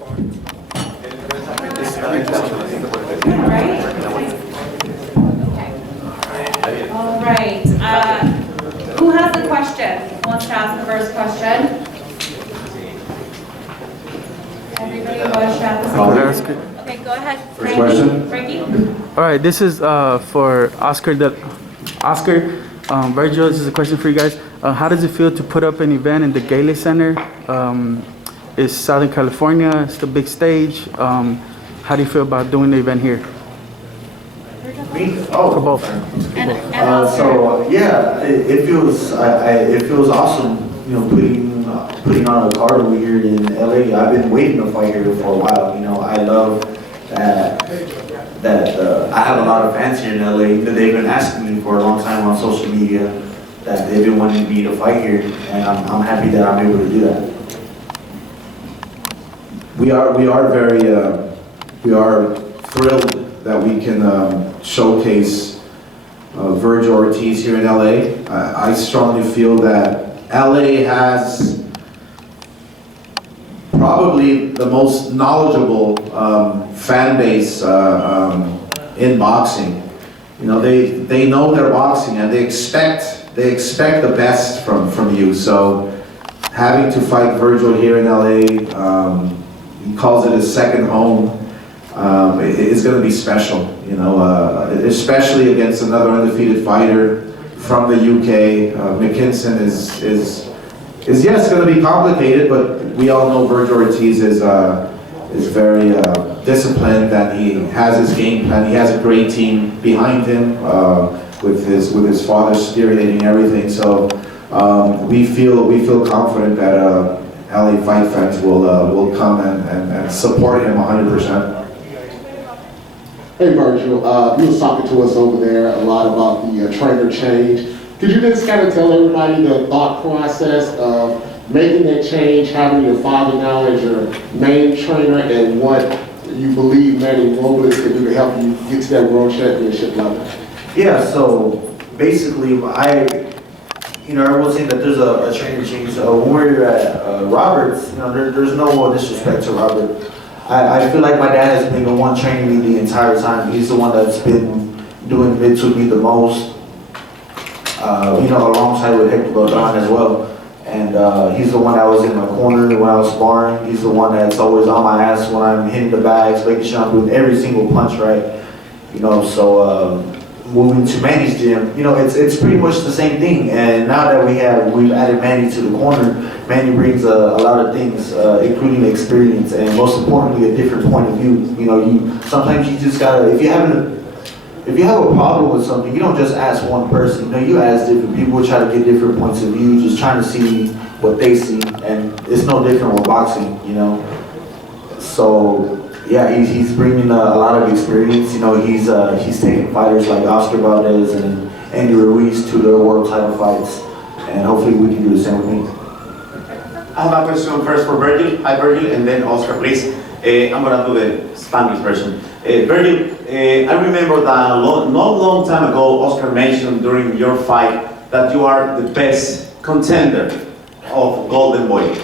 All right. Who has a question? Who wants to ask the first question? Everybody wants to ask the same question? Okay, go ahead. First question. Frankie? All right, this is for Oscar. Vergil, this is a question for you guys. How does it feel to put up an event in the Gale Center? It's Southern California. It's the big stage. How do you feel about doing the event here? For both. It feels awesome. You know, putting on a card over here in LA. I've been waiting to fight here for a while. You know, I love that I have a lot of fans here in LA. That they've been asking me for a long time on social media that they've been wanting me to fight here, and I'm happy that I'm able to do that. We are thrilled that we can showcase Vergil Ortiz here in LA. I strongly feel that LA has probably the most knowledgeable fan base in boxing. You know, they know their boxing and they expect the best from you. So having to fight Vergil here in LA, he calls it his second home. It's going to be special, you know, especially against another undefeated fighter from the UK. McKinson is yes, going to be complicated, but we all know Vergil Ortiz is very disciplined, and he has his game plan. He has a great team behind him, with his father spearheading everything. So we feel confident that LA fight fans will come and support him 100%. Hey Vergil, you was talking to us over there a lot about the trainer change. Could you just kind of tell everybody the thought process of making that change, having your father now as your main trainer, and what you believe Manny Robles can do to help you get to that world championship level? Yeah, so basically, everyone's saying that there's a trainer change. When we're at Roberts, there's no disrespect to Robert. I feel like my dad has been the one training me the entire time. He's the one that's been doing it to me the most, alongside with Hector Godon as well. And he's the one that was in my corner when I was sparring. He's the one that's always on my ass when I'm hitting the bags, making sure I'm doing every single punch right. So moving to Manny's gym, it's pretty much the same thing. And now that we've added Manny to the corner, Manny brings a lot of things, including experience, and most importantly, a different point of view. Sometimes you just gotta, if you have a problem with something, you don't just ask one person. You ask different people, try to get different points of view, just trying to see what they see, and it's no different with boxing, So yeah, he's bringing a lot of experience. He's taking fighters like Oscar Valdez and Andy Ruiz to their world title fights, and hopefully we can do the same with me. I have a question first for Vergil. Hi Vergil, and then Oscar, please. I'm gonna do the Spanish version. Vergil, I remember that not long time ago, Oscar mentioned during your fight that you are the best contender of Golden Boy.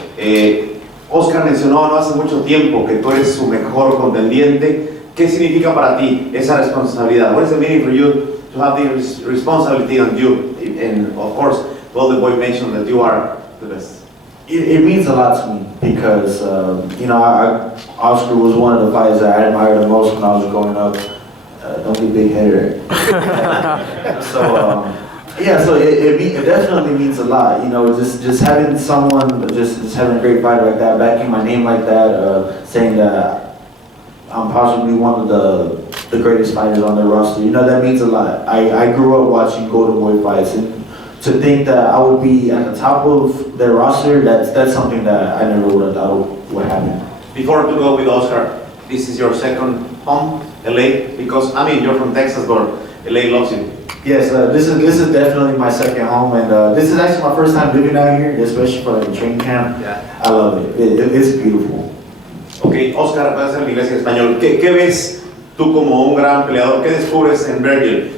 Oscar mencionó no hace mucho tiempo que tú eres su mejor contendiente. ¿Qué significa para ti esa responsabilidad? What is the meaning for you to have the responsibility on you? And of course, Golden Boy mentioned that you are the best. It means a lot to me because, Oscar was one of the fighters that I admired the most when I was growing up. Don't be big-headed. So it definitely means a lot. Just having someone, just having a great fighter like that, backing my name like that, saying that I'm possibly one of the greatest fighters on their roster. That means a lot. I grew up watching Golden Boy fights, and to think that I would be at the top of their roster, that's something that I never would have thought would happen. Before to go with Oscar, this is your second home, LA, because you're from Texas, but LA loves you. Yes, this is definitely my second home, and this is actually my first time living out here, especially for the training camp. Yeah. I love it. It's beautiful. Ok, Oscar, vas a hacer en inglés y en español. ¿Qué ves tú como un gran peleador? ¿Qué descubres en Vergil?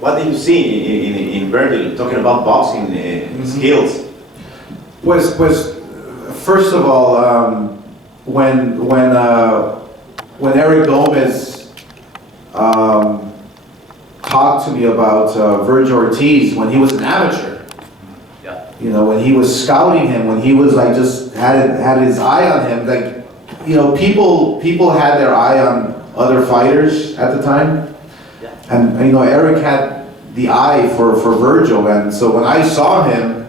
What do you see in Vergil, talking about boxing skills? Pues, first of all, when Eric Gomez talked to me about Vergil Ortiz when he was an amateur. Yeah. You know, when he was scouting him, when he was like just had his eye on him, like, you know, people had their eye on other fighters at the time. Yeah. And you know, Eric had the eye for Vergil, and so when I saw him,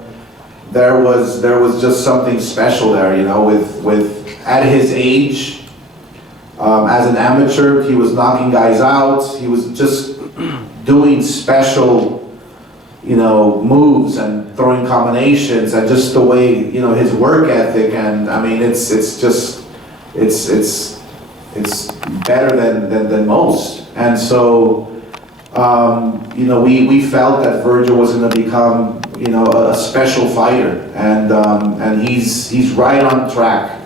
there was just something special there, you know, with at his age, as an amateur, he was knocking guys out. He was just doing special, you know, moves and throwing combinations, and just the way, you know, his work ethic. And I mean, it's better than most. And so, you know, we felt that Vergil was going to become, you know, a special fighter, and he's right on track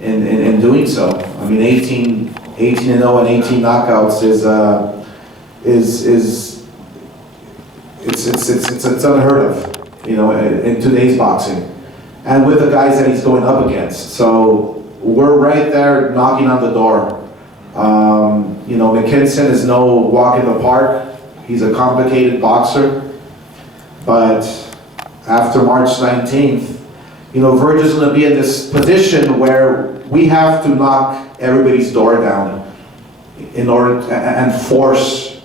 in doing so. I mean, 18-0 and 18 knockouts is it's unheard of, you know, in today's boxing, and with the guys that he's going up against. So we're right there knocking on the door. You know, McKinson is no walk in the park. He's a complicated boxer, but after March 19th, you know, Vergil's going to be in this position where we have to knock everybody's door down in order to, and force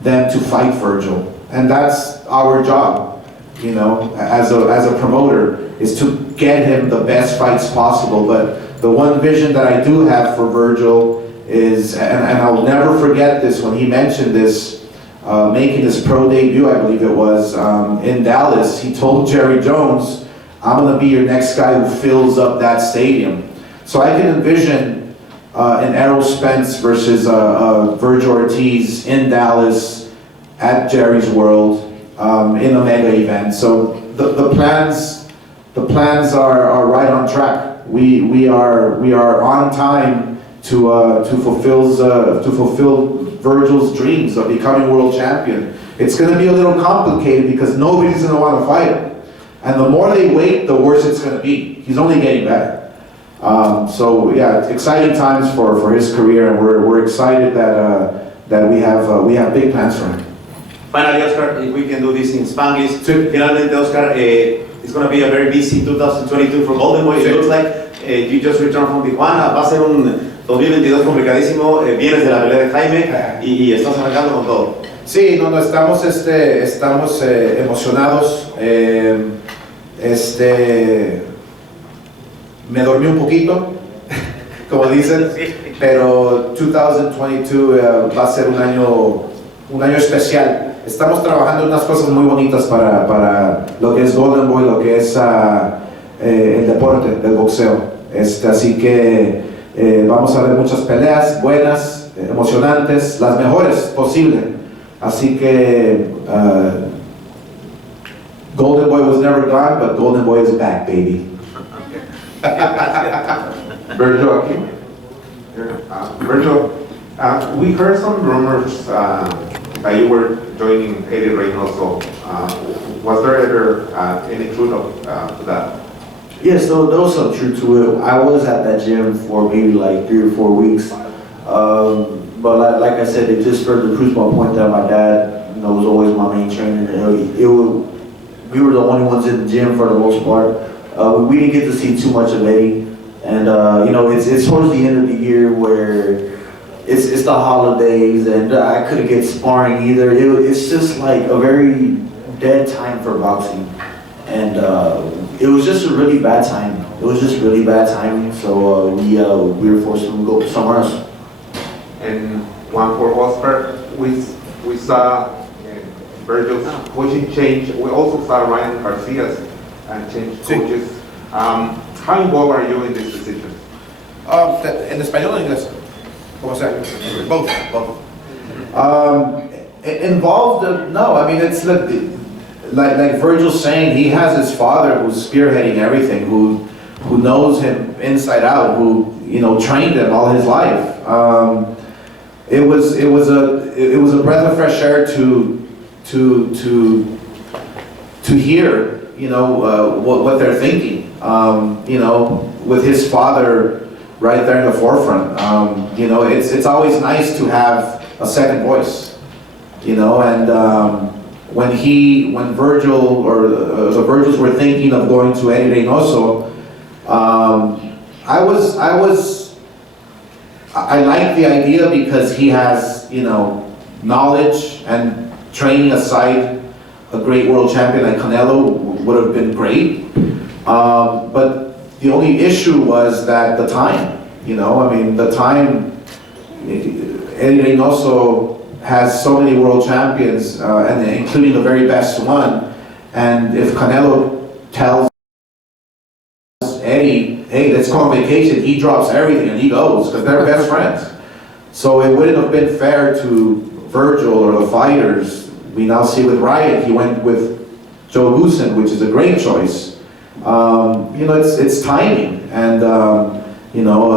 them to fight Vergil. And that's our job, you know, as a promoter, is to get him the best fights possible. But the one vision that I do have for Vergil is, and I'll never forget this, when he mentioned this, making his pro debut, I believe it was, in Dallas, he told Jerry Jones, I'm going to be your next guy who fills up that stadium. So I can envision an Errol Spence versus Vergil Ortiz in Dallas at Jerry's World, in a mega event. So the plans are right on track. We are on time to fulfill Vergil's dreams of becoming world champion. It's going to be a little complicated because nobody's going to want to fight him. And the more they wait, the worse it's going to be. He's only getting better. So yeah, exciting times for his career, and we're excited that we have big plans for him. Finally, Oscar, if we can do this in Spanish. Finalmente, Oscar, it's going to be a very busy 2022 for Golden Boy. It looks like you just returned from Tijuana. Va a ser un 2022 complicadísimo. Vienes de la pelea de Jaime y estás arrancando con todo. Sí, no, estamos emocionados. Me dormí un poquito, como dicen, pero 2022 va a ser un año especial. Estamos trabajando en unas cosas muy bonitas para lo que es Golden Boy, lo que es el deporte del boxeo. Así que vamos a ver muchas peleas buenas, emocionantes, las mejores posible. Así que Golden Boy was never gone, but Golden Boy is back, baby. Vergil, Vergil, we heard some rumors that you were joining Eddie Reynoso. Was there ever any truth to that? Yes, there was some truth to it. I was at that gym for maybe like 3 or 4 weeks. But like I said, it just further proves my point that my dad, you know, was always my main trainer. We were the only ones in the gym for the most part. We didn't get to see too much of Eddie, and you know, it's towards the end of the year where it's the holidays, and I couldn't get sparring either. It's just like a very dead time for boxing, and it was just a really bad time. It was just really bad timing, so we were forced to go somewhere else. And one for Oscar, we saw Vergil's coaching change. We also saw Ryan Garcia's change coaches. How involved are you in this decision? ¿En español o en inglés? ¿Cómo sea? Both. Involved? No. I mean, it's like Vergil's saying, he has his father who's spearheading everything, who knows him inside out, who, you know, trained him all his life. It was a breath of fresh air to hear, you know, what they're thinking. You know, with his father right there in the forefront. You know, it's always nice to have a second voice, you know, and when Vergil or the Vergils were thinking of going to Eddie Reynoso, I like the idea because he has, you know, knowledge, and training aside, a great world champion like Canelo would have been great. But the only issue was that the time, you know, I mean, the time, Eddie Reynoso has so many world champions, and including the very best one, and if Canelo tells Eddie, hey, let's go on vacation, he drops everything and he goes, because they're best friends. So it wouldn't have been fair to Vergil or the fighters. We now see with Riot, he went with Joe Goosen, which is a great choice. You know, it's timing, and you know,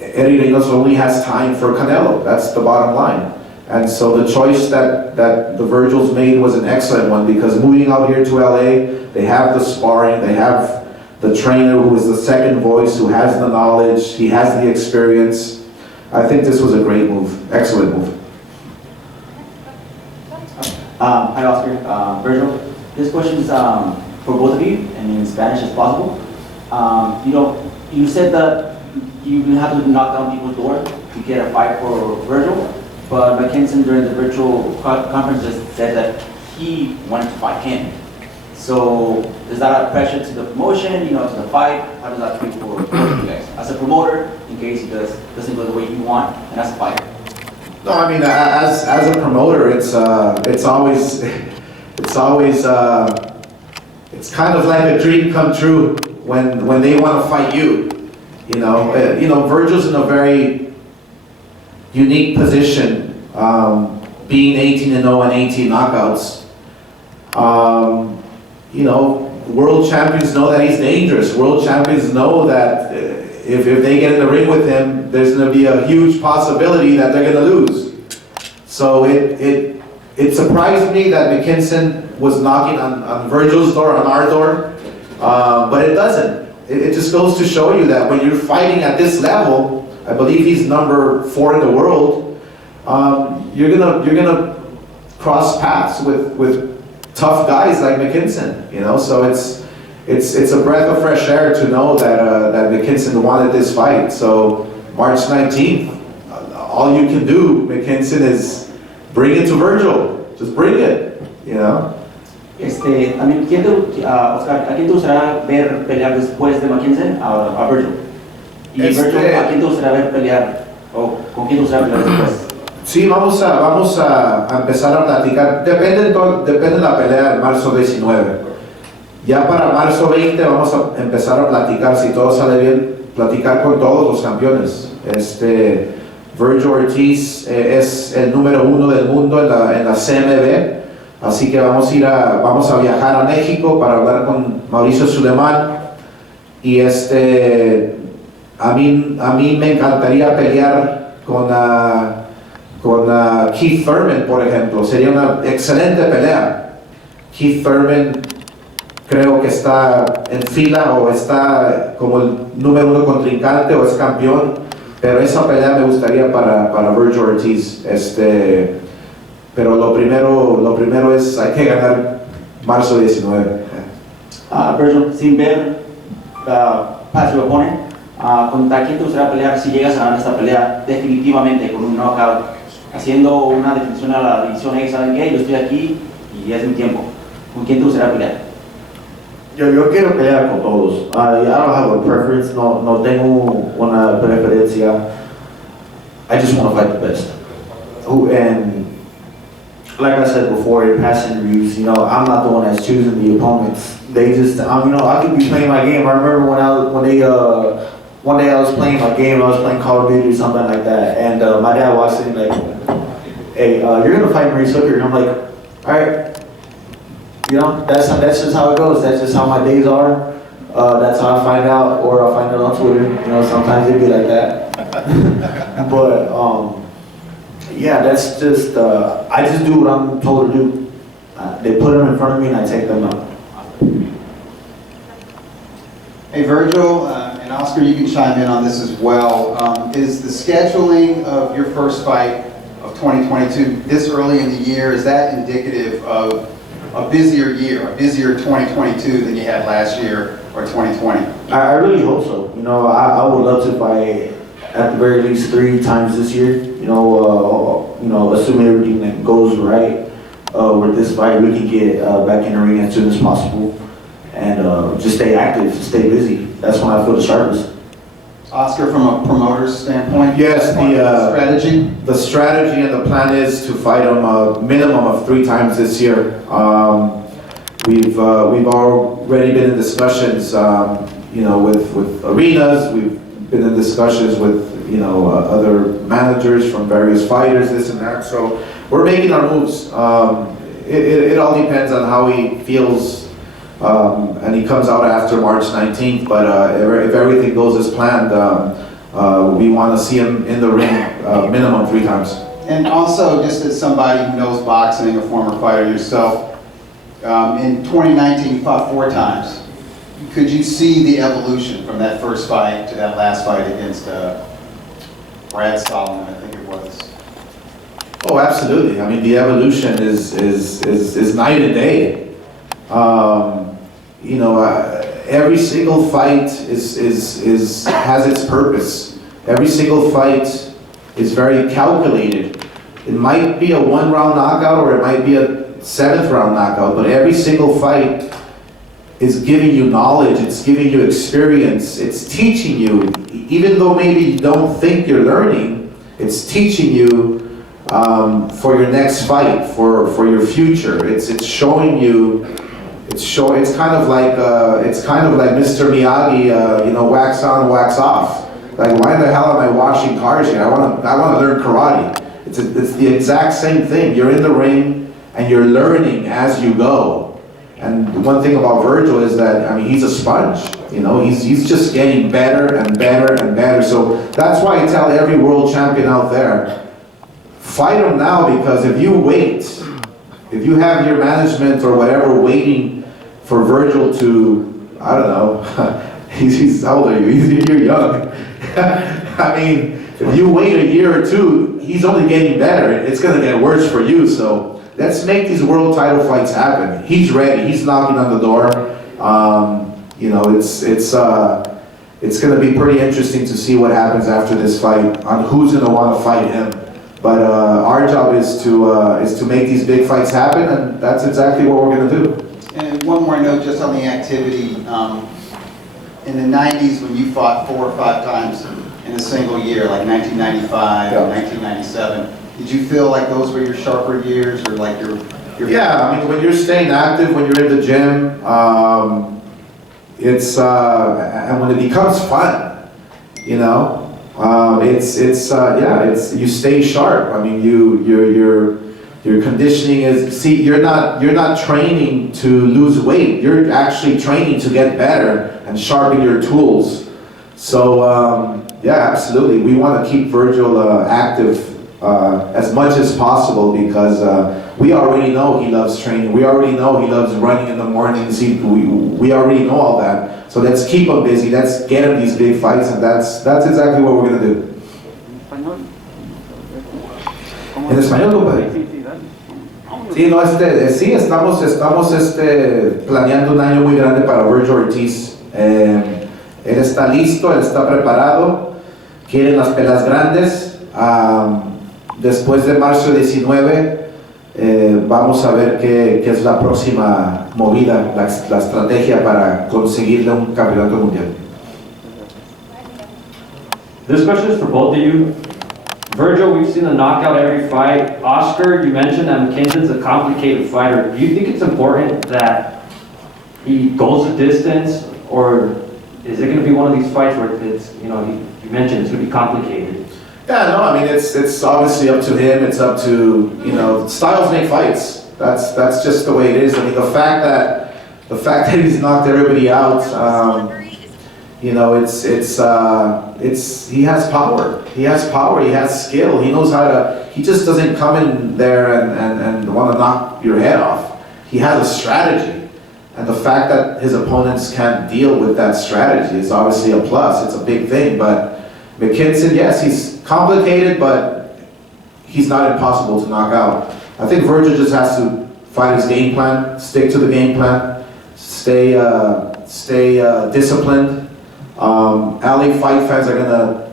Eddie Reynoso only has time for Canelo. That's the bottom line. And so the choice that the Vergils made was an excellent one, because moving out here to LA, they have the sparring, they have the trainer who is the second voice, who has the knowledge, he has the experience. I think this was a great move, excellent move. Hi Oscar, Vergil. This question is for both of you, and in Spanish as possible. You know, you said that you have to knock down people's door to get a fight for Vergil, but McKinson during the virtual conference just said that he wanted to fight him. So is that a pressure to the promotion, you know, to the fight? How does that feel for both of you guys? As a promoter, in case he doesn't go the way you want, and as a fighter. No, I mean, as a promoter, it's always it's kind of like a dream come true when they want to fight you. You know, Vergil's in a very unique position, being 18-0 and 18 knockouts. You know, world champions know that he's dangerous. World champions know that if they get in the ring with him, there's going to be a huge possibility that they're going to lose. So it surprised me that McKinson was knocking on Vergil's door, on our door, but it doesn't. It just goes to show you that when you're fighting at this level, I believe he's number 4 in the world, you're gonna cross paths with tough guys like McKinson, you know. So it's a breath of fresh air to know that McKinson wanted this fight. So March 19th, all you can do, McKinson, is bring it to Vergil. Just bring it, you know. También, Oscar, ¿a quién te gustaría ver pelear después de McKinson a Vergil? Y Vergil, ¿a quién te gustaría ver pelear? ¿O con quién te gustaría pelear después? Sí, vamos a empezar a platicar. Depende de la pelea del marzo 19. Ya para marzo 20 vamos a empezar a platicar, si todo sale bien, platicar con todos los campeones. Vergil Ortiz es el número 1 del mundo en la CMB, así que vamos a viajar a México para hablar con Mauricio Suleiman, y a mí me encantaría pelear con Keith Thurman, por ejemplo. Sería una excelente pelea. Keith Thurman creo que está en fila, o está como el número 1 contrincante, o es campeón, pero esa pelea me gustaría para Vergil Ortiz. Pero lo primero es, hay que ganar marzo 19. Vergil, sin ver past your opponent, ¿contra quién te gustaría pelear si llegas a ganar esta pelea definitivamente con un knockout, haciendo una definición a la división X? ¿Saben qué? Yo estoy aquí y es mi tiempo. ¿Con quién te gustaría pelear? Yo quiero pelear con todos. I don't have a preference, no tengo una preferencia. I just want to fight the best. And like I said before in past interviews, you know, I'm not the one that's choosing the opponents. They just, you know, I could be playing my game. I remember one day I was playing my game, I was playing Call of Duty or something like that, and my dad walks in like, hey, you're gonna fight Maurice Hooker, and I'm like, all right. You know, that's just how it goes. That's just how my days are. That's how I find out, or I'll find it on Twitter. You know, sometimes it'd be like that. But yeah, that's just I just do what I'm told to do. They put them in front of me and I take them out. Hey Vergil, and And Oscar, you can chime in on this as well. Is the scheduling of your first fight of 2022 this early in the year, is that indicative of a busier year, a busier 2022 than you had last year or 2020? I really hope so. You know, I would love to fight at the very least 3 times this year. You know, assuming everything that goes right with this fight, we can get back in the ring as soon as possible and just stay active, stay busy. That's when I feel the sharpest. Oscar, from a promoter's standpoint? Yes, Strategy? the strategy and the plan is to fight him a minimum of 3 times this year. We've already been in discussions, you know, with arenas. We've been in discussions with, you know, other managers from various fighters, this and that. So we're making our moves. It all depends on how he feels, and he comes out after March 19th. But if everything goes as planned, we want to see him in the ring minimum 3 times. And also, just as somebody who knows boxing, a former fighter yourself, in 2019 you fought 4 times. Could you see the evolution from that first fight to that last fight against Brad Solomon, I think it was? Oh, absolutely. I mean, the evolution is night and day. You know, every single fight has its purpose. Every single fight is very calculated. It might be a 1-round knockout or it might be a 7th round knockout, but every single fight is giving you knowledge, it's giving you experience, it's teaching you, even though maybe you don't think you're learning, it's teaching you for your next fight, for your future. It's showing you, it's kind of like Mr. Miyagi, you know, wax on, wax off. Like, why the hell am I washing cars here? I want to learn karate. It's the exact same thing. You're in the ring and you're learning as you go. And one thing about Vergil is that, I mean, he's a sponge. You know, he's just getting better and better and better. So that's why I tell every world champion out there, fight him now, because if you wait, if you have your management or whatever waiting for Vergil to, I don't know, he's how old are you? You're young. I mean, if you wait a year or 2, he's only getting better. It's going to get worse for you. So let's make these world title fights happen. He's ready. He's knocking on the door. You know, it's going to be pretty interesting to see what happens after this fight on who's going to want to fight him. But our job is to make these big fights happen, and that's exactly what we're going to do. And one more note just on the activity. In the 90s, when you fought 4 or 5 times in a single year, like 1995 or 1997, did you feel like those were your sharper years, or like your Yeah, I mean, when you're staying active, when you're in the gym, and when it becomes fun, you know, you stay sharp. I mean, your conditioning is, see, you're not training to lose weight. You're actually training to get better and sharpen your tools. So yeah, absolutely. We want to keep Vergil active as much as possible, because we already know he loves training. We already know he loves running in the mornings. We already know all that. So let's keep him busy. Let's get him these big fights, and that's exactly what we're going to do. En español, compadre. Sí, no, sí, estamos planeando un año muy grande para Vergil Ortiz. Él está listo, él está preparado, quiere las pelas grandes. Después de marzo 19, vamos a ver qué es la próxima movida, la estrategia para conseguirle un campeonato mundial. This question is for both of you. Vergil, we've seen a knockout every fight. Oscar, you mentioned that McKinson's a complicated fighter. Do you think it's important that he goes the distance, or is it going to be one of these fights where it's, you know, you mentioned it's going to be complicated? Yeah, no, I mean, it's obviously up to him. It's up to, you know, styles make fights. That's just the way it is. I mean, the fact that he's knocked everybody out, you know, he has power. He has power. He has skill. He knows how to. He just doesn't come in there and want to knock your head off. He has a strategy, And the fact that his opponents can't deal with that strategy is obviously a plus. It's a big thing. But McKinson, yes, he's complicated, but he's not impossible to knock out. I think Vergil just has to fight his game plan, stick to the game plan, stay disciplined. LA fight fans are gonna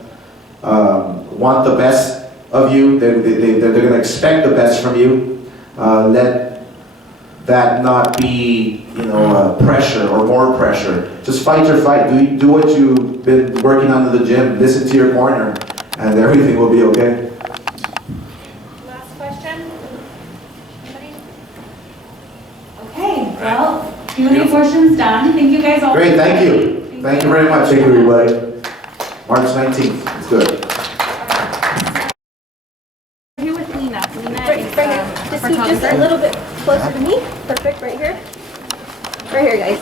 want the best of you. They're gonna expect the best from you. Let that not be, pressure or more pressure. Just fight your fight. Do what you've been working on in the gym. Listen to your corner, and everything will be okay. Last question? Anybody? Okay, well, Q&A portion's done. Thank you guys all. Great, thank you. Thank you very much. Thank you, everybody. March 19th. It's good. Here with Lena. Lena Right, is right here. Just scoot just a little bit closer to me. Perfect, right here. Right here, guys.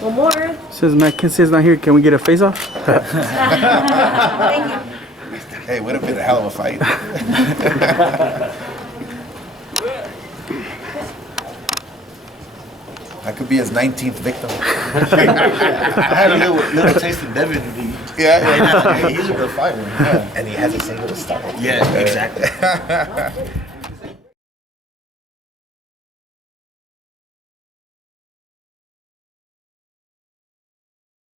One more. Since McKinson's not here, can we get a face-off? Thank you. Hey, would have been a hell of a fight. I could be his 19th victim. I had a little taste of Devin. Yeah, he's a good fighter. Yeah. And he has a single style. Yeah, exactly.